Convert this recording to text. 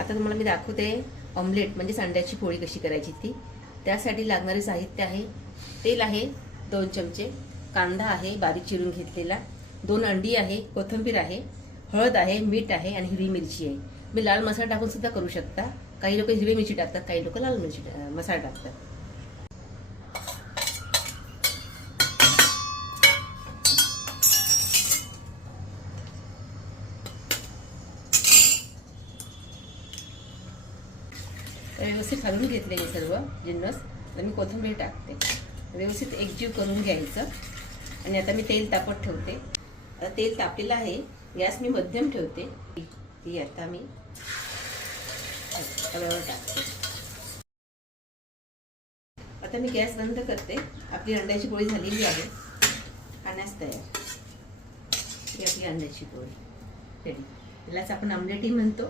आता तुम्हाला मी दाखवते ऑमलेट म्हणजे अंड्याची पोळी कशी करायची ती. त्यासाठी लागणारे साहित्य आहे, तेल आहे 2 चमचे, कांदा आहे बारीक चिरून घेतलेला, 2 अंडी आहे, कोथिंबीर आहे, हळद आहे, मीठ आहे आणि हिरवी मिरची आहे. मी लाल मसाला टाकून सुद्धा करू शकता. काही लोक हिरवी मिरची टाकतात, काही लोक लाल मिरची मसाला टाकतात. व्यवस्थित हलवून घेतले मी सर्व जिन्नस. तर मी कोथिंबीर टाकते. व्यवस्थित एकजीव करून घ्यायचं. आणि आता मी तेल तापत ठेवते. आता तेल तापलेलं आहे, गॅस मी मध्यम ठेवते. ती आता मी तव्यावर टाकते. आता मी गॅस बंद करते. आपली अंड्याची पोळी झालेली आहे, खाण्यास तयार. ही आपली अंड्याची पोळी रेडी. यालाच आपण आमलेटही म्हणतो.